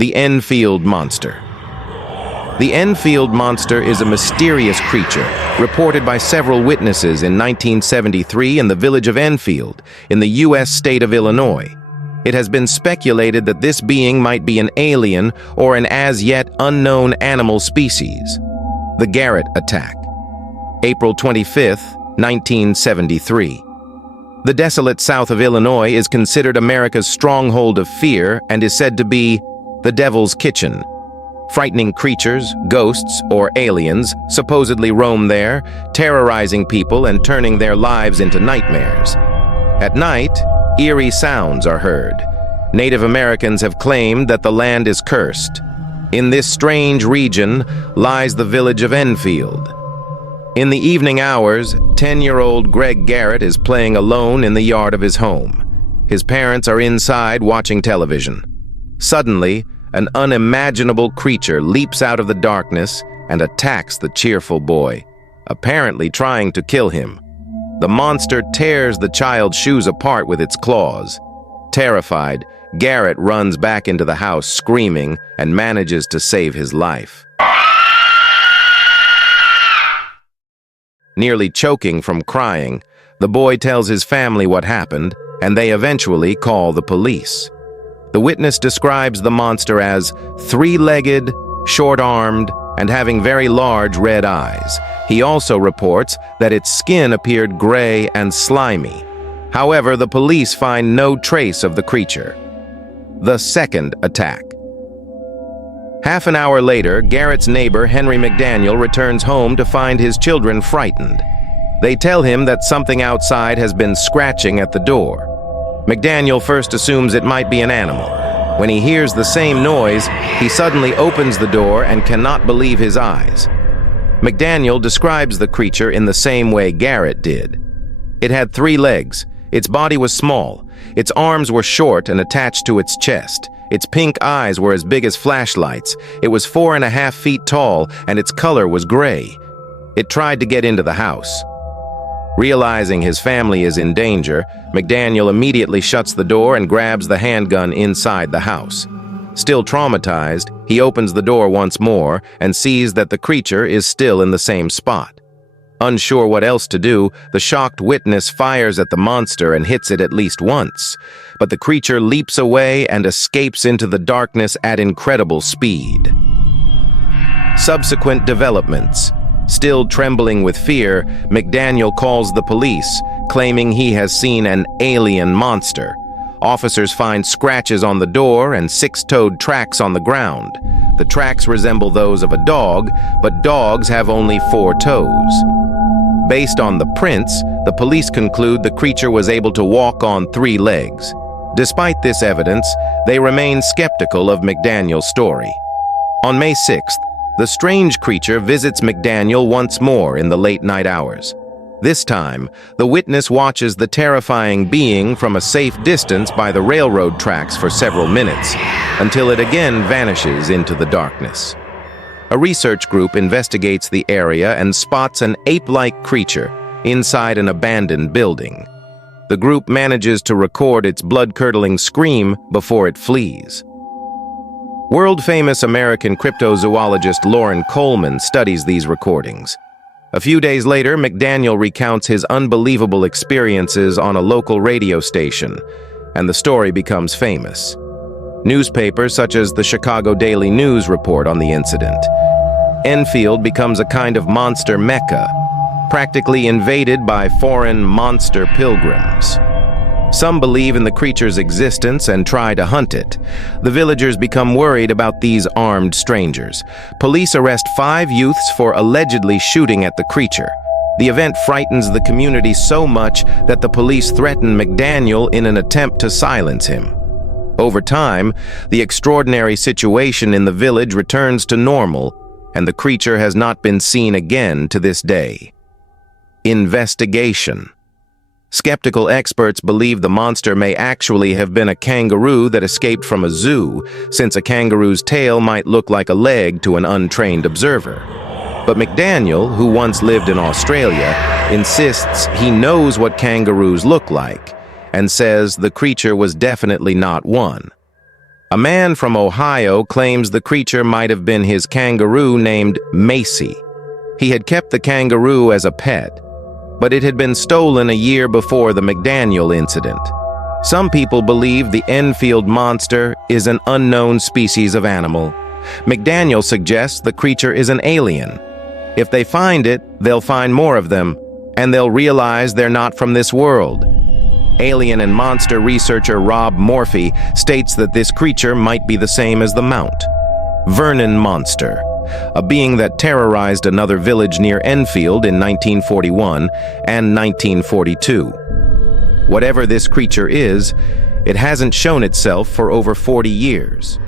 The Enfield Monster. The Enfield Monster is a mysterious creature reported by several witnesses in 1973 in the village of Enfield, in the U.S. state of Illinois. It has been speculated that this being might be an alien or an as-yet unknown animal species. The Garrett Attack. April 25, 1973. The desolate south of Illinois is considered America's stronghold of fear and is said to be the Devil's Kitchen. Frightening creatures, ghosts, or aliens supposedly roam there, terrorizing people and turning their lives into nightmares. At night, eerie sounds are heard. Native Americans have claimed that the land is cursed. In this strange region lies the village of Enfield. In the evening hours, 10-year-old Greg Garrett is playing alone in the yard of his home. His parents are inside watching television. Suddenly, an unimaginable creature leaps out of the darkness and attacks the cheerful boy, apparently trying to kill him. The monster tears the child's shoes apart with its claws. Terrified, Garrett runs back into the house screaming and manages to save his life. Nearly choking from crying, the boy tells his family what happened, and they eventually call the police. The witness describes the monster as three-legged, short-armed, and having very large red eyes. He also reports that its skin appeared gray and slimy. However, the police find no trace of the creature. The second attack. Half an hour later, Garrett's neighbor, Henry McDaniel, returns home to find his children frightened. They tell him that something outside has been scratching at the door. McDaniel first assumes it might be an animal. When he hears the same noise, he suddenly opens the door and cannot believe his eyes. McDaniel describes the creature in the same way Garrett did. It had 3 legs. Its body was small. Its arms were short and attached to its chest. Its pink eyes were as big as flashlights. It was 4.5 feet tall, and its color was gray. It tried to get into the house. Realizing his family is in danger, McDaniel immediately shuts the door and grabs the handgun inside the house. Still traumatized, he opens the door once more and sees that the creature is still in the same spot. Unsure what else to do, the shocked witness fires at the monster and hits it at least once. But the creature leaps away and escapes into the darkness at incredible speed. Subsequent developments. Still trembling with fear, McDaniel calls the police, claiming he has seen an alien monster. Officers find scratches on the door and 6-toed tracks on the ground. The tracks resemble those of a dog, but dogs have only 4 toes. Based on the prints, the police conclude the creature was able to walk on 3 legs. Despite this evidence, they remain skeptical of McDaniel's story. On May 6th, the strange creature visits McDaniel once more in the late-night hours. This time, the witness watches the terrifying being from a safe distance by the railroad tracks for several minutes, until it again vanishes into the darkness. A research group investigates the area and spots an ape-like creature inside an abandoned building. The group manages to record its blood-curdling scream before it flees. World-famous American cryptozoologist Loren Coleman studies these recordings. A few days later, McDaniel recounts his unbelievable experiences on a local radio station, and the story becomes famous. Newspapers such as the Chicago Daily News report on the incident. Enfield becomes a kind of monster mecca, practically invaded by foreign monster pilgrims. Some believe in the creature's existence and try to hunt it. The villagers become worried about these armed strangers. Police arrest 5 youths for allegedly shooting at the creature. The event frightens the community so much that the police threaten McDaniel in an attempt to silence him. Over time, the extraordinary situation in the village returns to normal, and the creature has not been seen again to this day. Investigation. Skeptical experts believe the monster may actually have been a kangaroo that escaped from a zoo, since a kangaroo's tail might look like a leg to an untrained observer. But McDaniel, who once lived in Australia, insists he knows what kangaroos look like, and says the creature was definitely not one. A man from Ohio claims the creature might have been his kangaroo named Macy. He had kept the kangaroo as a pet, but it had been stolen a year before the McDaniel incident. Some people believe the Enfield Monster is an unknown species of animal. McDaniel suggests the creature is an alien. If they find it, they'll find more of them, and they'll realize they're not from this world. Alien and monster researcher Rob Morphy states that this creature might be the same as the Mount Vernon Monster, a being that terrorized another village near Enfield in 1941 and 1942. Whatever this creature is, it hasn't shown itself for over 40 years.